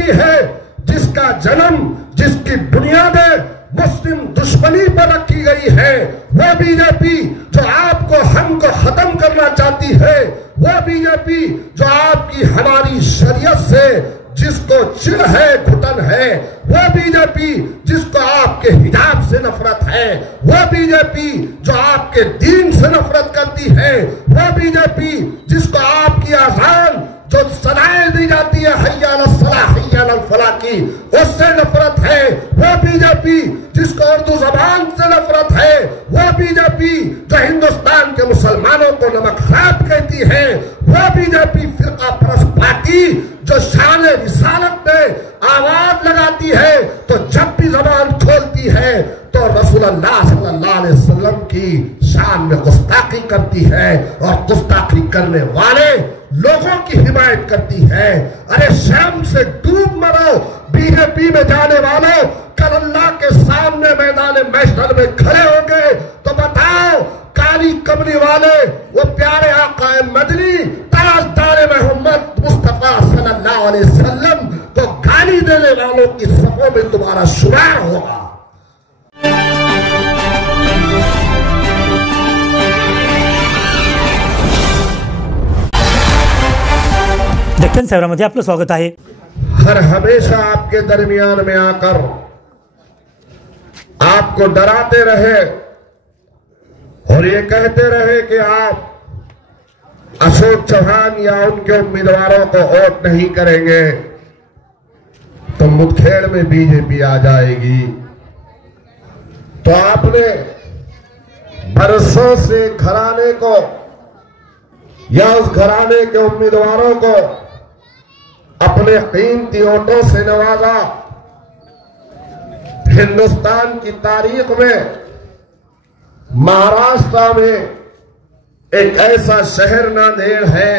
BJP है जिसका जन्म, जिसकी बुनियादें मुस्लिम दुश्मनी पर रखी गई है, वो बीजेपी जो आपको, हमको खत्म करना चाहती है, वो बीजेपी जो आपकी हमारी शरीयत से जिसको चिढ़ है, घुटन है, वो बीजेपी जिसको आपके हिजाब से नफरत है, वो बीजेपी जो आपके दीन से नफरत करती है, वो बीजेपी जिसको आपकी आजान जो सदाएं दी जाती है हय्या अलस सलाह हय्या अलल फलाह की, उससे नफरत है, वो बीजेपी जिसको उर्दू जबान से नफरत है, वो बीजेपी जो हिंदुस्तान के मुसलमानों को नमक खराब कहती है, वो बीजेपी फिरका परस्त पार्टी जो शान रिसालत में आवाज लगाती है, तो जब भी जबान खोलती है तो रसूलुल्लाह सल्लल्लाहु अलैहि वसल्लम की शान में गुस्ताखी करती है और गुस्ताखी करने वाले लोगों की हिमायत करती है। अरे शर्म से डूब मरो बीजेपी में जाने वालों, कल अल्लाह के सामने मैदान महशर में खड़े होंगे तो बताओ काली कमली वाले वो प्यारे आका मदनी ताजदार मोहम्मद मुस्तफा सल्लल्लाहु अलैहि वसल्लम को गाली देने वालों की सफों में तुम्हारा शुमार होगा। दक्षिण शहरामध्ये आपलं स्वागत आहे। हर हमेशा आपके दरमियान में आकर आपको डराते रहे और ये कहते रहे कि आप अशोक चौहान या उनके उम्मीदवारों को वोट नहीं करेंगे तो मुठभेड़ में बीजेपी आ जाएगी। तो आपने बरसों से घराने को या उस घराने के उम्मीदवारों को अपने कीमती वोटों से नवाजा। हिंदुस्तान की तारीख में महाराष्ट्र में एक ऐसा शहर नांदेड़ है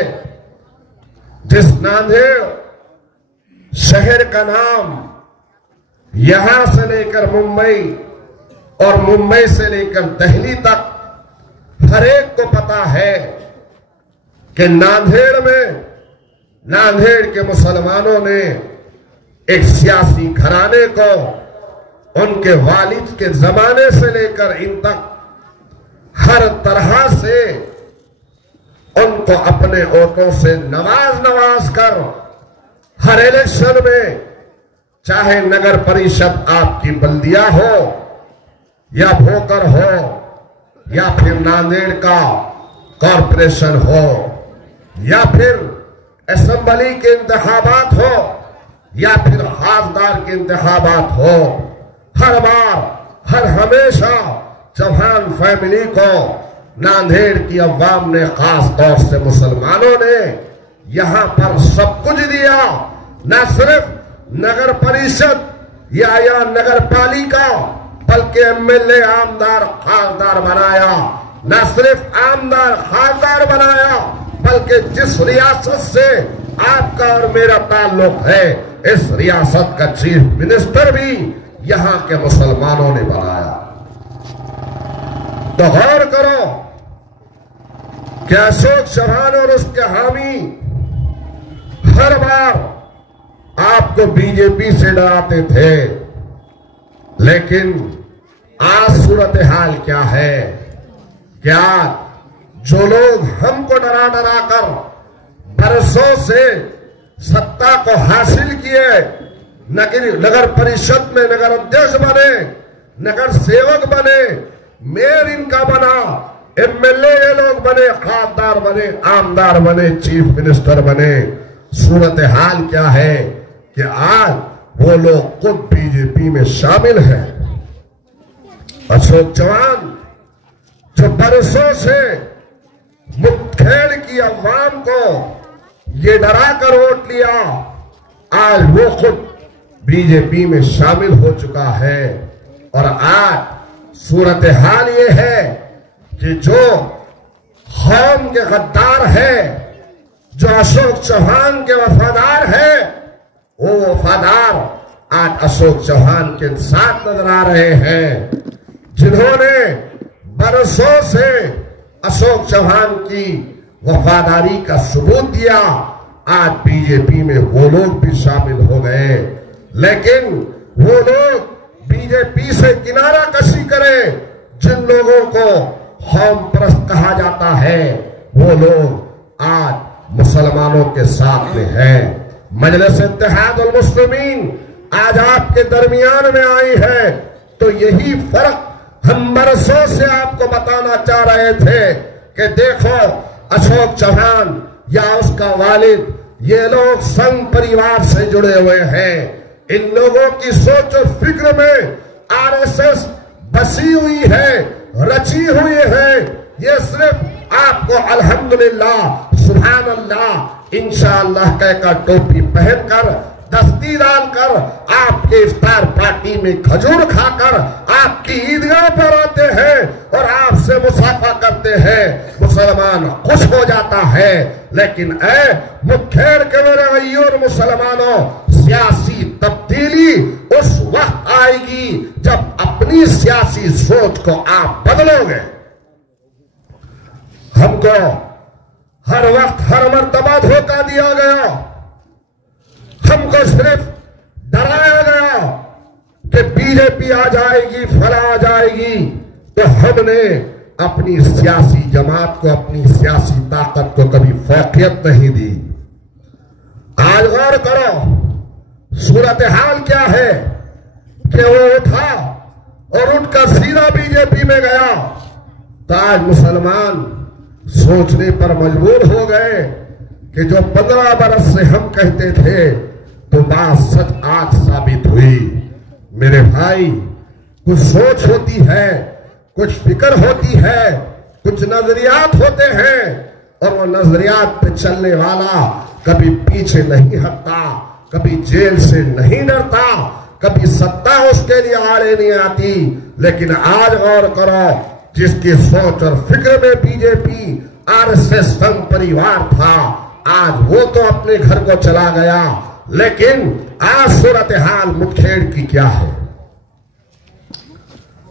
जिस नांदेड़ शहर का नाम यहां से लेकर मुंबई और मुंबई से लेकर दिल्ली तक हर एक को पता है कि नांदेड़ में, नांदेड़ के मुसलमानों ने एक सियासी घराने को उनके वालिद के जमाने से लेकर इन तक हर तरह से उनको अपने वोटों से नवाज कर हर इलेक्शन में, चाहे नगर परिषद आपकी बल्दिया हो या भोकर हो या फिर नांदेड़ का कॉरपोरेशन हो या फिर असेंबली के इंतखाबात हो या फिर खासदार के इंतखाबात हो, हर बार हर हमेशा चौहान फैमिली को नांदेड़ की अवाम ने, खास तौर से मुसलमानों ने यहां पर सब कुछ दिया। न सिर्फ नगर परिषद या नगर पालिका बल्कि एमएलए आमदार खासदार बनाया। न सिर्फ आमदार खासदार बनाया बल्कि जिस रियासत से आपका और मेरा ताल्लुक है, इस रियासत का चीफ मिनिस्टर भी यहां के मुसलमानों ने बनाया। तो गौर करो कि अशोक चौहान और उसके हामी हर बार आपको बीजेपी से डराते थे, लेकिन आज सूरत हाल क्या है? क्या जो लोग हमको डरा डरा कर बरसों से सत्ता को हासिल किए, नगर परिषद में नगर अध्यक्ष बने, नगर सेवक बने, मेयर इनका बना, एमएलए ये लोग बने, खासदार बने, आमदार बने, चीफ मिनिस्टर बने, सूरत हाल क्या है कि आज वो लोग खुद बीजेपी में शामिल हैं। अशोक चौहान जो बरसों से मुठभेड़ की अवाम को ये डरा कर वोट लिया, आज वो खुद बीजेपी में शामिल हो चुका है। और आज सूरत हाल ये है कि जो कौम के गद्दार है, जो अशोक चौहान के वफादार है, वो वफादार आज अशोक चौहान के साथ नजर आ रहे हैं, जिन्होंने बरसों से अशोक चौहान की वफादारी का सबूत दिया। आज बीजेपी में वो लोग भी शामिल हो गए। लेकिन वो लोग बीजेपी से किनारा कशी करें, जिन लोगों को कौम परस्त कहा जाता है, वो लोग आज मुसलमानों के साथ में हैं। मजलिस इत्तेहादुल मुस्लिमीन आज आपके दरमियान में आई है, तो यही फर्क हम बरसों से आपको बताना चाह रहे थे कि देखो अशोक चौहान या उसका वालिद, ये लोग संघ परिवार से जुड़े हुए हैं। इन लोगों की सोच और फिक्र में आरएसएस बसी हुई है, रची हुई है। ये सिर्फ आपको अल्हम्दुलिल्लाह सुभान अल्लाह इंशाअल्लाह कहकर टोपी पहनकर दस्ती डालकर आपके इफ्तार पार्टी में खजूर खाकर आपकी ईदगाह पर आते हैं और आपसे मुसाफा करते हैं। मुसलमान खुश हो जाता है। लेकिन मुखेड़ के मेरे भाइयों और मुसलमानों, सियासी तब्दीली उस वक्त आएगी जब अपनी सियासी सोच को आप बदलोगे। हमको हर वक्त हर मर्तबा धोखा दिया गया, हमको सिर्फ डराया गया कि बीजेपी आ जाएगी, फला आ जाएगी, तो हमने अपनी सियासी जमात को, अपनी सियासी ताकत को कभी फौकियत नहीं दी। आज गौर करो सूरत हाल क्या है कि वो उठा और उठकर सीधा बीजेपी में गया, तो आज मुसलमान सोचने पर मजबूर हो गए कि जो 15 बरस से हम कहते थे तो बात सच आज साबित हुई। मेरे भाई, कुछ सोच होती है, कुछ फिक्र होती है, कुछ नजरियात होते हैं, और वो नजरियात पे चलने वाला कभी पीछे नहीं हटता, कभी जेल से नहीं डरता, कभी सत्ता उसके लिए आड़े नहीं आती। लेकिन आज गौर करो, जिसकी सोच और फिक्र में बीजेपी आरएसएस संघ परिवार था, आज वो तो अपने घर को चला गया। लेकिन आज सूरत हाल मुठभेड़ की क्या है?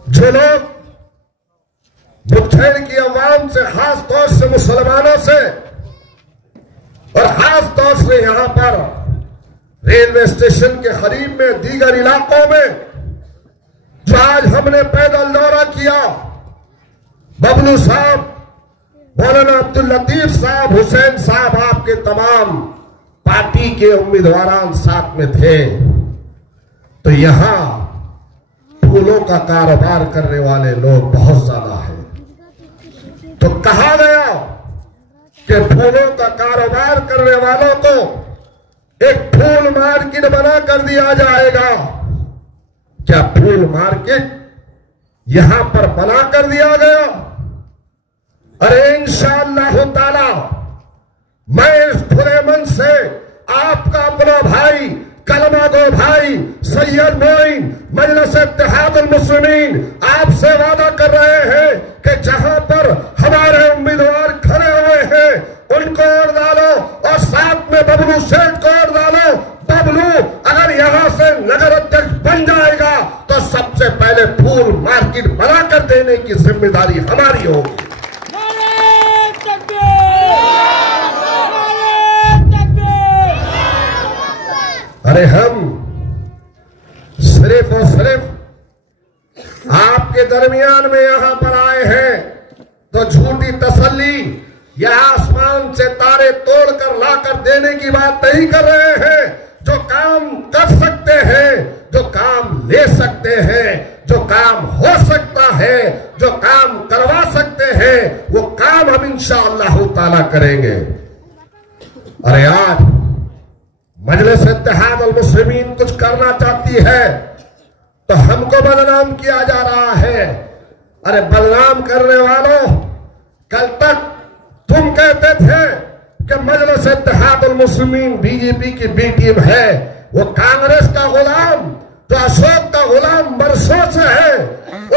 जो लोग मुठभेड़ की अवाम से, खास तौर से मुसलमानों से और खास तौर से यहां पर रेलवे स्टेशन के करीब में दीगर इलाकों में जो आज हमने पैदल दौरा किया, बबलू साहब, मौलाना अब्दुल लतीफ साहब, हुसैन साहब, आपके तमाम पार्टी के उम्मीदवार साथ में थे, तो यहां फूलों का कारोबार करने वाले लोग बहुत ज्यादा हैं। तो कहा गया कि फूलों का कारोबार करने वालों को एक फूल मार्केट बना कर दिया जाएगा। क्या फूल मार्केट यहां पर बना कर दिया गया? अरे इंशाअल्लाह ताला मैं इस खुले मन से आपका अपना भाई, कलमा गो भाई सैयद मोइन मजलिस इत्तेहादुल मुस्लिमीन आपसे वादा कर रहे हैं कि जहां पर हमारे उम्मीदवार खड़े हुए हैं उनको और डालो, और साथ में बबलू सेठ को और डालो। बबलू अगर यहां से नगर अध्यक्ष बन जाएगा तो सबसे पहले फूल मार्केट बनाकर देने की जिम्मेदारी हमारी होगी। अरे हम सिर्फ और सिर्फ आपके दरमियान में यहां पर आए हैं तो झूठी तसल्ली या आसमान से तारे तोड़कर लाकर देने की बात नहीं कर रहे हैं। जो काम कर सकते हैं, जो काम ले सकते हैं, जो काम हो सकता है, जो काम करवा सकते हैं, वो काम हम इंशाअल्लाह ताला करेंगे। अरे यार, मजलिस इत्तेहादुल मुस्लिमीन कुछ करना चाहती है तो हमको बदनाम किया जा रहा है। अरे बदनाम करने वालों, कल तक तुम कहते थे कि मजलिस इत्तेहादुल मुस्लिमीन बीजेपी की बी टीम है, वो कांग्रेस का गुलाम, जो अशोक का गुलाम बरसों से है,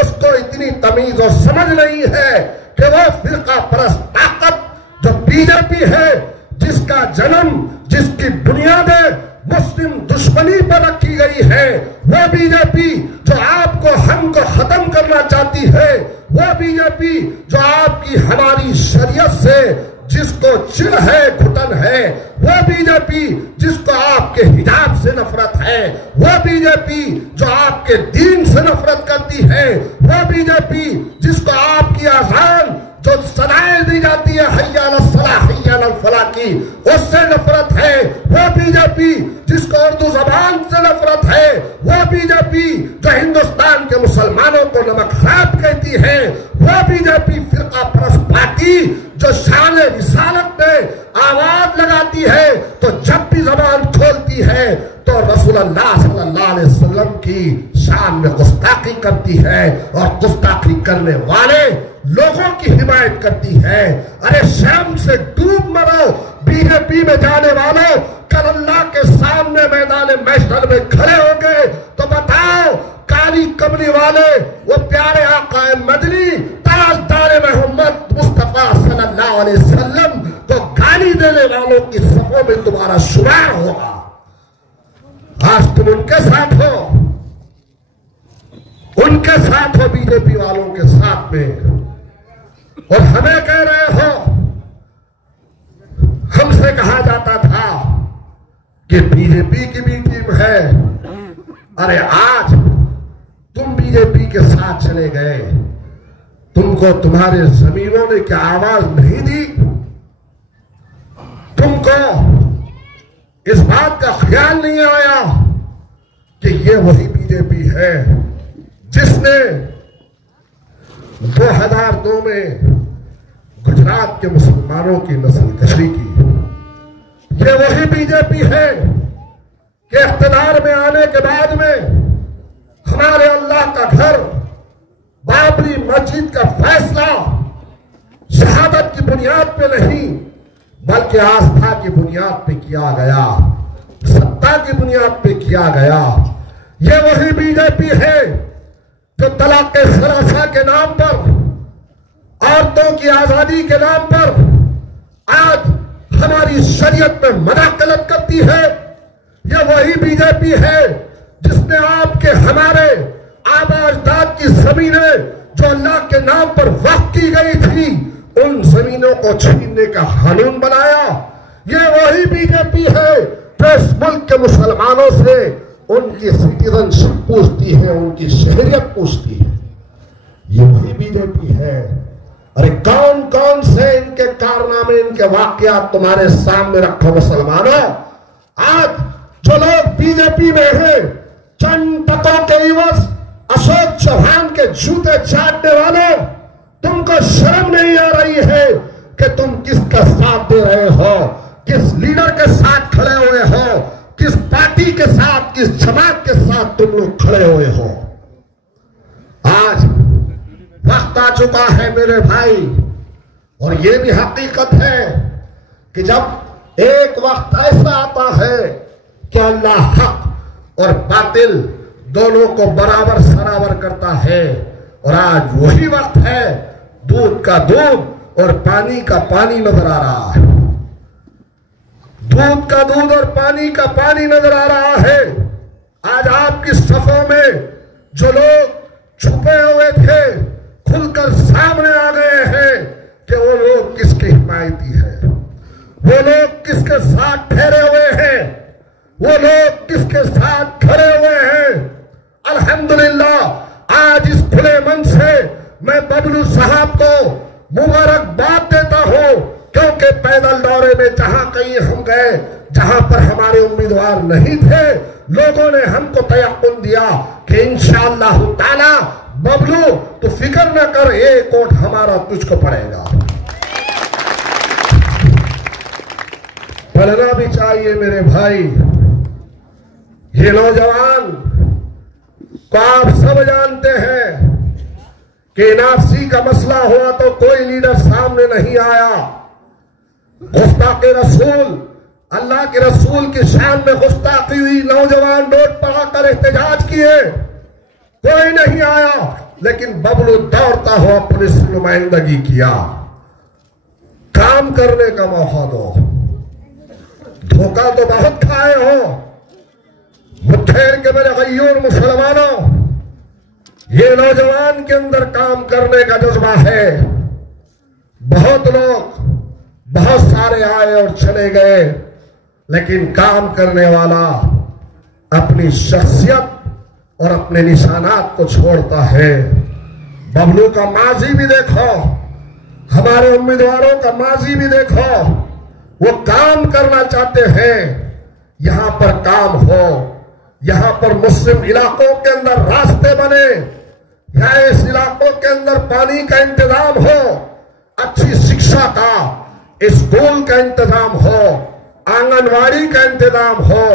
उसको इतनी तमीज और समझ नहीं है कि वो फिरका परस्त ताकत जो बीजेपी है, जिसका जन्म, जिसकी बुनियादें मुस्लिम दुश्मनी पर रखी गई है, वो बीजेपी जो आपको, हमको खत्म करना चाहती है, वो बीजेपी जो आपकी हमारी शरीयत से जिसको चिढ़ है, घुटन है, वो बीजेपी जिसको आपके हिजाब से नफरत है, वो बीजेपी जो आपके दीन से नफरत करती है, वो बीजेपी जिसको आपकी आजान जो सदाएं दी जाती है हय्या अलस सलाह हय्या अलल फलाह की, उससे नफरत है, वो बीजेपी जिसको उर्दू जबान से नफरत है, वो बीजेपी जो हिंदुस्तान के मुसलमानों को नमक खराब कहती है, वो बीजेपी फिरका परस्त पार्टी जो शान रिसालत में आवाज लगाती है, तो जब भी जबान खोलती है तो रसूलुल्लाह सल्लल्लाहु अलैहि वसल्लम की शान में गुस्ताखी करती है और गुस्ताखी करने वाले लोगों की हिमायत करती है। अरे शर्म से डूब मरो बीजेपी में जाने वालों, कल अल्लाह के सामने मैदान महशर में खड़े हो गए तो बताओ काली कमली वाले वो प्यारे आका मदनी ताजदार मोहम्मद मुस्तफा सल्लल्लाहु अलैहि वसल्लम को गाली देने वालों की सफों में तुम्हारा शुमार होगा। आज तुम उनके साथ हो, उनके साथ हो, बीजेपी वालों के साथ में, और हमें कह रहे हो। हमसे कहा जाता था कि बीजेपी की भी टीम है। अरे आज तुम बीजेपी के साथ चले गए, तुमको तुम्हारे जमीनों ने क्या आवाज नहीं दी? तुमको इस बात का ख्याल नहीं आया कि ये वही बीजेपी है जिसने 2002 में गुजरात के मुसलमानों की नस्लकशी की। ये वही बीजेपी है कि इख्तिदार में आने के बाद में हमारे अल्लाह का घर बाबरी मस्जिद का फैसला शहादत की बुनियाद पे नहीं बल्कि आस्था की बुनियाद पे किया गया, सत्ता की बुनियाद पे किया गया। ये वही बीजेपी है जो तलाक सरासा के नाम पर, औरतों की आजादी के नाम पर आज हमारी शरीयत में मदाखलत करती है। यह वही बीजेपी है जिसने आपके हमारे आबा अजदाद की जमीनें जो अल्लाह के नाम पर वक्फ की गई थी, उन जमीनों को छीनने का कानून बनाया। यह वही बीजेपी है जो इस मुल्क के मुसलमानों से उनकी सिटीजनशिप पूछती है, उनकी शहरियत पूछती है। ये वही बीजेपी है। अरे कौन कौन से इनके कारनामे, इनके वाकयात तुम्हारे सामने रखो मुसलमानों। आज जो लोग बीजेपी में हैं, चंद टकों के इवज अशोक चौहान के जूते चाटने वालों, तुमको शर्म नहीं आ रही है कि तुम किसका साथ दे रहे हो, किस लीडर के साथ खड़े हुए हो, किस पार्टी के साथ, किस जमात के साथ तुम लोग खड़े हुए हो। आज वक्त आ चुका है मेरे भाई, और यह भी हकीकत है कि जब एक वक्त ऐसा आता है कि अल्लाह हक और बातिल दोनों को बराबर सराबर करता है, और आज वही वक्त है, दूध का दूध और पानी का पानी नजर आ रहा है। दूध का दूध और पानी का पानी नजर आ रहा है। आज आपकी सफों में जो लोग छुपे हुए थे खुलकर सामने आ गए हैं कि वो लोग किसके हिमायती हैं, वो लोग किसके साथ ठहरे हुए हैं, वो लोग किसके साथ खड़े हुए हैं। अल्हम्दुलिल्लाह आज इस खुले मन से मैं बबलू साहब को मुबारकबाद देता हूं, क्योंकि पैदल दौरे में जहां कहीं हम गए, जहां पर हमारे उम्मीदवार नहीं थे, लोगों ने हमको तयक्कुन दिया कि इंशाअल्लाह ताला बबलू तो फिक्र न कर, एक वोट हमारा तुझको पड़ेगा। पढ़ना भी चाहिए मेरे भाई। ये नौजवान को आप सब जानते हैं कि एनआरसी का मसला हुआ तो कोई लीडर सामने नहीं आया। गुस्ताखे रसूल, अल्लाह के रसूल की शान में गुस्ताखी हुई, नौजवान नोट पढ़ाकर एहतजाज किए, कोई नहीं आया, लेकिन बबलू दौड़ता हुआ पुलिस नुमाइंदगी किया। काम करने का मौका दो। धोखा तो बहुत खाए हो मुठभेड़ के मेरे गय्यूर मुसलमानों। ये नौजवान के अंदर काम करने का जज्बा है। बहुत लोग बहुत सारे आए और चले गए, लेकिन काम करने वाला अपनी शख्सियत और अपने निशानात को छोड़ता है। बबलू का माजी भी देखो, हमारे उम्मीदवारों का माजी भी देखो, वो काम करना चाहते हैं, यहां पर काम हो, यहां पर मुस्लिम इलाकों के अंदर रास्ते बने, यहां इस इलाकों के अंदर पानी का इंतजाम हो, अच्छी शिक्षा का स्कूल का इंतजाम हो, आंगनवाड़ी का इंतजाम हो,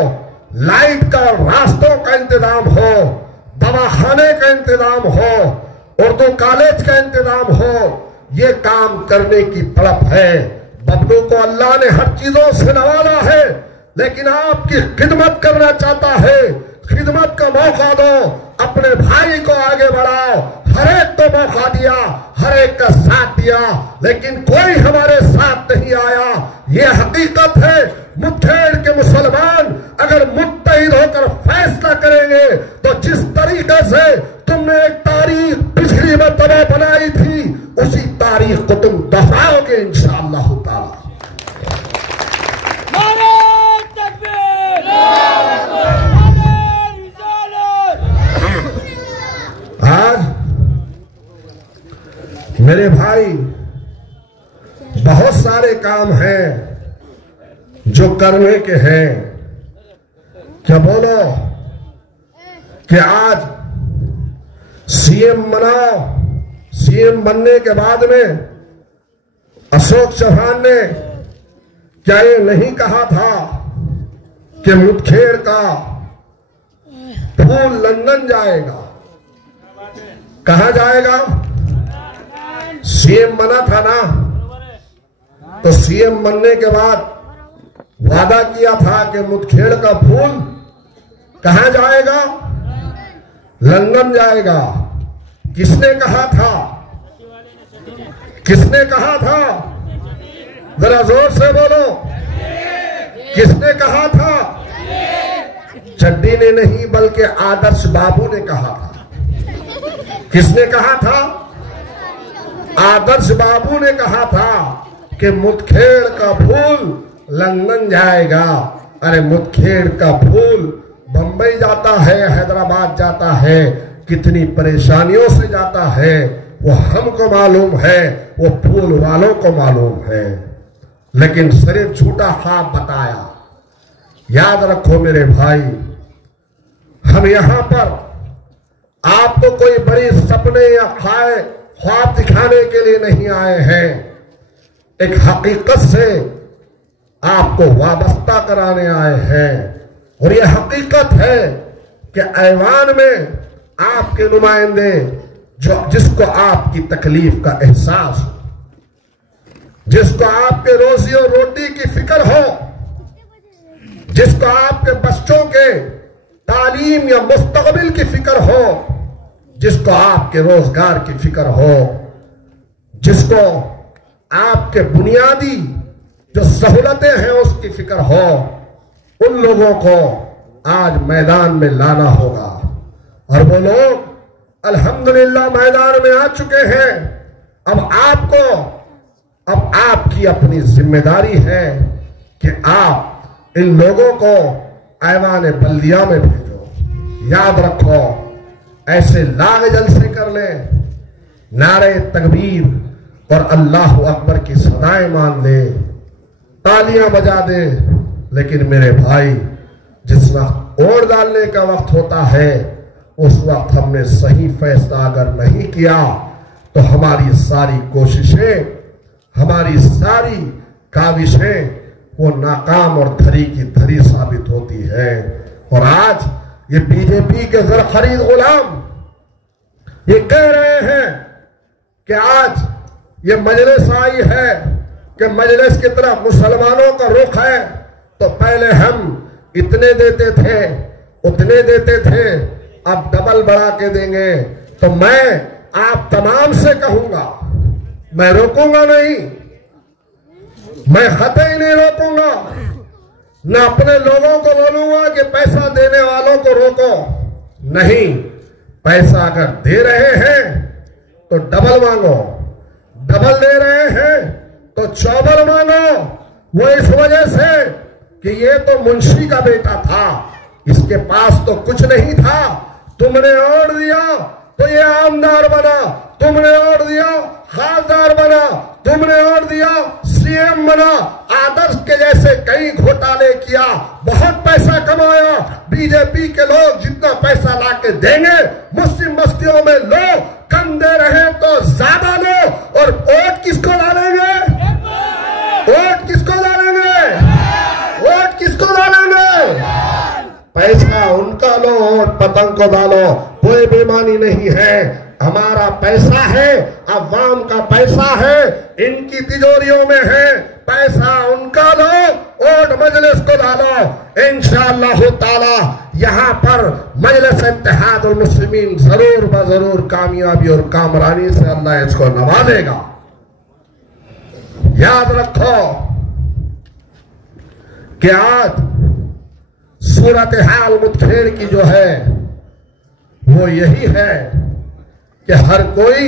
लाइट का रास्तों का इंतजाम हो, दवाखाने का इंतजाम हो, उर्दू कॉलेज का इंतजाम हो। ये काम करने की तड़प है। बबलू को अल्लाह ने हर चीजों से नवाजा है, लेकिन आपकी खिदमत करना चाहता है। खिदमत का मौका दो, अपने भाई को आगे बढ़ाओ। हर एक को मौका दिया, हर एक का साथ दिया, लेकिन कोई हमारे साथ नहीं आया। ये हकीकत है। मुठभेड़ के मुसलमान अगर मुत्तहिद होकर फैसला करेंगे तो जिस तरीके से तुमने एक तारीख पिछली मर्तबा बनाई थी, उसी तारीख को तुम दोहराओगे इंशाअल्लाह ताला। आज मेरे भाई बहुत सारे काम हैं जो करने के हैं। क्या बोलो कि आज सीएम बनाओ, सीएम बनने के बाद में अशोक चौहान ने क्या ये नहीं कहा था कि मुठभेड़ का फूल लंदन जाएगा? कहा जाएगा? सीएम बना था ना, तो सीएम बनने के बाद वादा किया था कि मुठभेड़ का फूल कहां जाएगा? लंदन जाएगा। किसने कहा था? किसने कहा था? जरा जोर से बोलो, किसने कहा था? चड्डी ने नहीं बल्कि आदर्श बाबू ने कहा था। किसने कहा था? आदर्श बाबू ने कहा था कि मुठभेड़ का फूल लंदन जाएगा। अरे मुठभेड़ का फूल बंबई जाता है, हैदराबाद जाता है, कितनी परेशानियों से जाता है वो हमको मालूम है, वो फूल वालों को मालूम है, लेकिन सिर्फ झूठा ख्वाब बताया। याद रखो मेरे भाई, हम यहां पर आपको कोई बड़ी सपने या ख्वाब दिखाने के लिए नहीं आए हैं। एक हकीकत से आपको वाबस्ता कराने आए हैं, और यह हकीकत है कि ऐवान में आपके नुमाइंदे जिसको आपकी तकलीफ का एहसास हो, जिसको आपके रोजी और रोटी की फिक्र हो, जिसको आपके बच्चों के तालीम या मुस्तकबिल की फिक्र हो, जिसको आपके रोजगार की फिक्र हो, जिसको आपके बुनियादी जो सहूलतें हैं उसकी फिक्र हो, उन लोगों को आज मैदान में लाना होगा। और वो लोग अल्हम्दुलिल्लाह मैदान में आ चुके हैं। अब आपकी अपनी जिम्मेदारी है कि आप इन लोगों को ऐवान बल्दिया में भेजो। याद रखो, ऐसे लाग जलसे कर ले, नारे तकबीर और अल्लाह अकबर की सदाएं मान ले, तालियां बजा दे, लेकिन मेरे भाई जिस वक्त वोट डालने का वक्त होता है उस वक्त हमने सही फैसला अगर नहीं किया तो हमारी सारी कोशिशें, हमारी सारी काविशें वो नाकाम और धरी की धरी साबित होती है। और आज ये बीजेपी के जर खरीद गुलाम ये कह रहे हैं कि आज ये मजलिस आई है कि मजलिस की तरफ मुसलमानों का रुख है, तो पहले हम इतने देते थे, उतने देते थे, अब डबल बढ़ा के देंगे। तो मैं आप तमाम से कहूंगा, मैं रोकूंगा नहीं, मैं खत ही नहीं रोकूंगा, न अपने लोगों को बोलूंगा कि पैसा देने वालों को रोको। नहीं, पैसा अगर दे रहे हैं तो डबल मांगो, डबल दे रहे हैं तो चौबर मानो। वो इस वजह से कि ये तो मुंशी का बेटा था, इसके पास तो कुछ नहीं था। तुमने और दिया तो ये आमदार बना, तुमने और दिया खासदार बना, तुमने और दिया सीएम बना। आदर्श के जैसे कई घोटाले किया, बहुत पैसा कमाया। बीजेपी के लोग जितना पैसा लाके देंगे मुस्लिम बस्तियों में लो, कम दे रहे तो ज्यादा लो। और वोट किसको डालेंगे? वोट किसको डालेंगे? वोट किसको डालेंगे? पैसा उनका लो और पतंग को डालो, कोई बेईमानी नहीं है। हमारा पैसा है, अवाम का पैसा है, इनकी तिजोरियों में है। पैसा उनका लो, वोट मजलिस को डालो। इंशाअल्लाह ताला यहाँ पर मजलिस इत्तेहादुल मुस्लिमीन जरूर बजरूर कामयाबी और कामरानी से अल्लाह इसको नवाजेगा। याद रखो कि आज सूरत हाल मुठभेड़ की जो है वो यही है कि हर कोई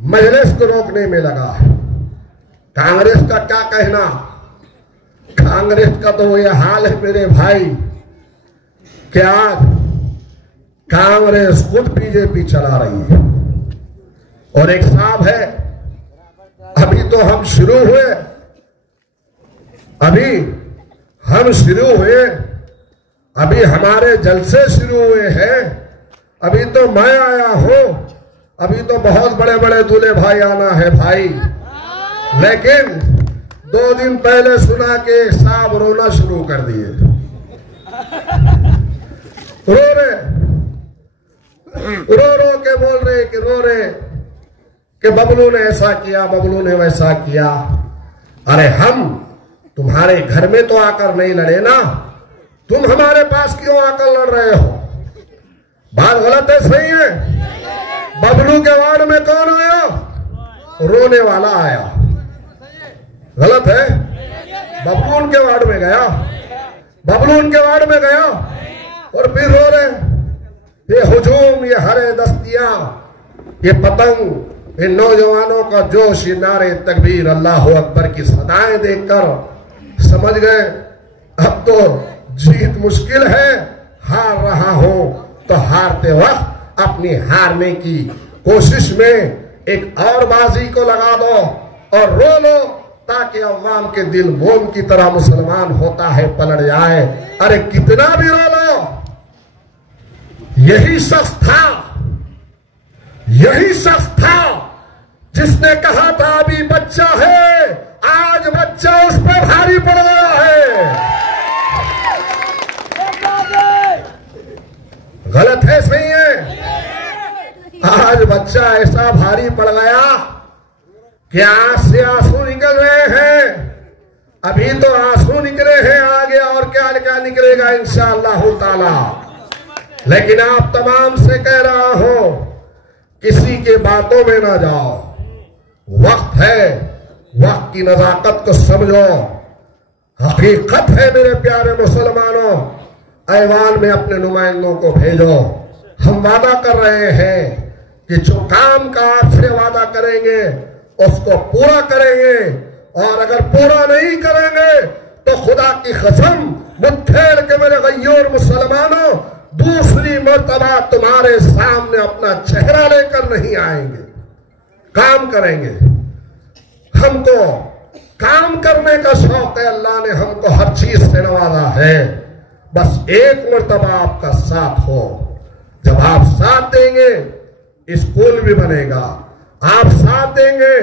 मजलिस को रोकने में लगा है। कांग्रेस का क्या कहना? कांग्रेस का तो ये हाल है मेरे भाई कि आज कांग्रेस खुद बीजेपी चला रही है। और एक साहब है, अभी तो हम शुरू हुए, अभी हमारे जलसे शुरू हुए हैं। अभी तो मैं आया हूं, अभी तो बहुत बड़े बड़े दूल्हे भाई आना है भाई। लेकिन 2 दिन पहले सुना कि साहब रोना शुरू कर दिए, रो के बोल रहे कि बबलू ने ऐसा किया, बबलू ने वैसा किया। अरे हम तुम्हारे घर में तो आकर नहीं लड़े ना, तुम हमारे पास क्यों आकर लड़ रहे हो? बात गलत है, सही है? बबलू के वार्ड में कौन आया? रोने वाला आया। गलत है? बबलू उनके वार्ड में गया, और फिर रो रहे। ये हुजूम, ये हरे दस्तियां, ये पतंग, इन नौजवानों का जोश, ये नारे तकबीर, अल्लाह अकबर की सदाएं देखकर समझ गए अब तो जीत मुश्किल है। हार रहा हूं तो हारते वक्त अपनी हारने की कोशिश में एक और बाजी को लगा दो और रो लो, ताकि अवाम के दिल मोम की तरह मुसलमान होता है पलट जाए। अरे कितना भी रो लो। यही शख्स था जिसने कहा था अभी बच्चा है, आज बच्चा उस पर भारी पड़ गया है। गलत है, सही है? आज बच्चा ऐसा भारी पड़ गया कि आंख से आंसू निकल रहे हैं। अभी तो आंसू निकले हैं, आगे और क्या क्या निकलेगा इंशाअल्लाह ताला। लेकिन आप तमाम से कह रहा हूं, किसी के बातों में ना जाओ। वक्त है, वक्त की नजाकत को समझो। हकीकत है मेरे प्यारे मुसलमानों, ऐवान में अपने नुमाइंदों को भेजो। हम वादा कर रहे हैं कि जो काम का आपसे वादा करेंगे उसको पूरा करेंगे, और अगर पूरा नहीं करेंगे तो खुदा की कसम मुठभेड़ के मेरे गय्योर मुसलमानों, दूसरी मर्तबा तुम्हारे सामने अपना चेहरा लेकर नहीं आएंगे। काम करेंगे। हमको काम करने का शौक है, अल्लाह ने हमको हर चीज से नवाजा है। बस एक मर्तबा आपका साथ हो। जब आप साथ देंगे स्कूल भी बनेगा, आप साथ देंगे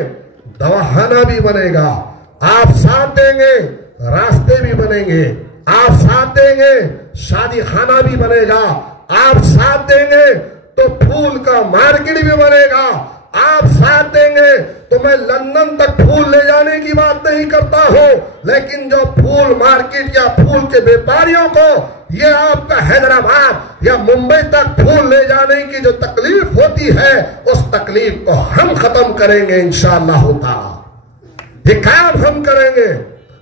दवाखाना भी बनेगा, आप साथ देंगे रास्ते भी बनेंगे, आप साथ देंगे शादी खाना भी बनेगा, आप साथ देंगे तो फूल का मार्केट भी बनेगा, आप साथ देंगे तो मैं लंदन तक फूल ले जाने की बात नहीं करता हूं, लेकिन जो फूल मार्केट या फूल के व्यापारियों को ये आपका हैदराबाद या मुंबई तक फूल ले जाने की जो तकलीफ होती है, उस तकलीफ को हम खत्म करेंगे इंशाअल्लाह ताला। ये काम हम करेंगे,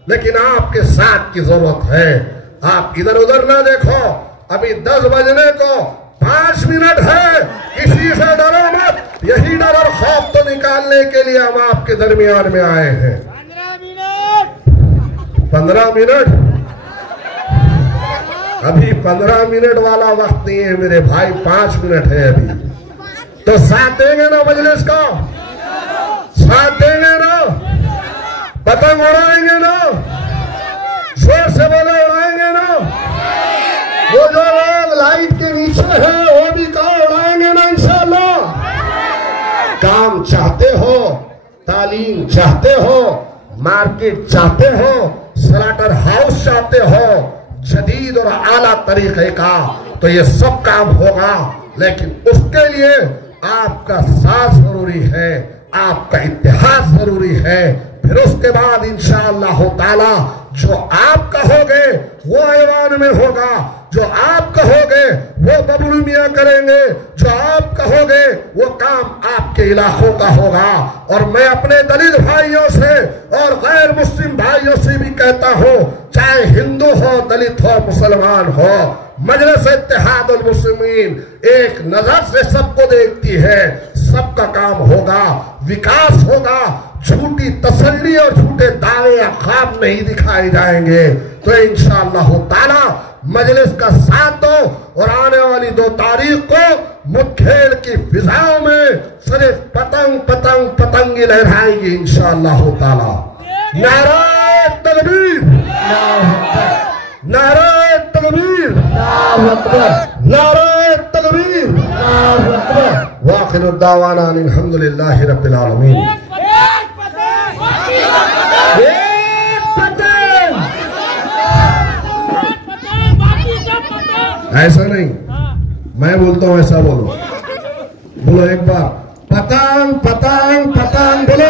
लेकिन आपके साथ की जरूरत है। आप इधर उधर ना देखो। अभी 10 बजने को 5 मिनट है, किसी से डरो मत। यही डर और खौफ तो निकालने के लिए हम आपके दरमियान में आए हैं। 15 मिनट, अभी 15 मिनट वाला वक्त नहीं है मेरे भाई, 5 मिनट है अभी। तो साथ देंगे ना मजलिस का? साथ देंगे ना? पतंग उड़ाएंगे ना? जोर से बोले उड़ाएंगे ना? वो जो लोग लाइट के नीचे हैं वो भी कहा उड़ाएंगे ना इंशाअल्लाह। काम चाहते हो, तालीम चाहते हो, मार्केट चाहते हो, स्लाटर हाउस चाहते हो, जदीद और आला तरीके का, तो ये सब काम होगा। लेकिन उसके लिए आपका साथ जरूरी है, आपका इत्तेहाद जरूरी है। फिर उसके बाद इंशाअल्लाह ताला जो आप कहोगे वो ऐवान में होगा, जो आप कहोगे वो बबलू मियां करेंगे, जो आप कहोगे वो काम आपके इलाकों का होगा। और मैं अपने दलित भाइयों से और गैर मुस्लिम भाइयों से भी कहता हूं, चाहे हिंदू हो, दलित हो, मुसलमान हो, मजलिस इत्तेहादुल मुस्लिमीन एक नजर से सबको देखती है। सबका काम होगा, विकास होगा, झूठी तसल्ली और झूठे दावे या ख्वाब नहीं दिखाए जाएंगे। तो इंशाअल्लाह ताला मजलिस का साथ दो और आने वाली 2 तारीख को मुठभेड़ की फिजाओं में सिर्फ पतंग पतंग पतंग ही लहराएंगी इंशाअल्लाह ताला। नारे तकबीर, नारे तकबीर, नारे तकबीर, वाखिर दावाना अल्हम्दुलिल्लाहि रब्बिल आलमीन। ऐसा नहीं, मैं बोलता हूं ऐसा बोलो, बोलो एक बार, पतंग पतंग पतंग बोलो,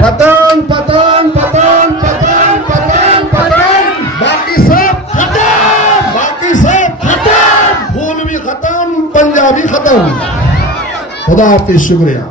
पतंग पतंग पतंग पतंग पतंग पतंग, बाकी सब खत्म, बाकी सब खत्म, फूल भी खत्म, पंजाबी खत्म। खुदा हाफिज, शुक्रिया।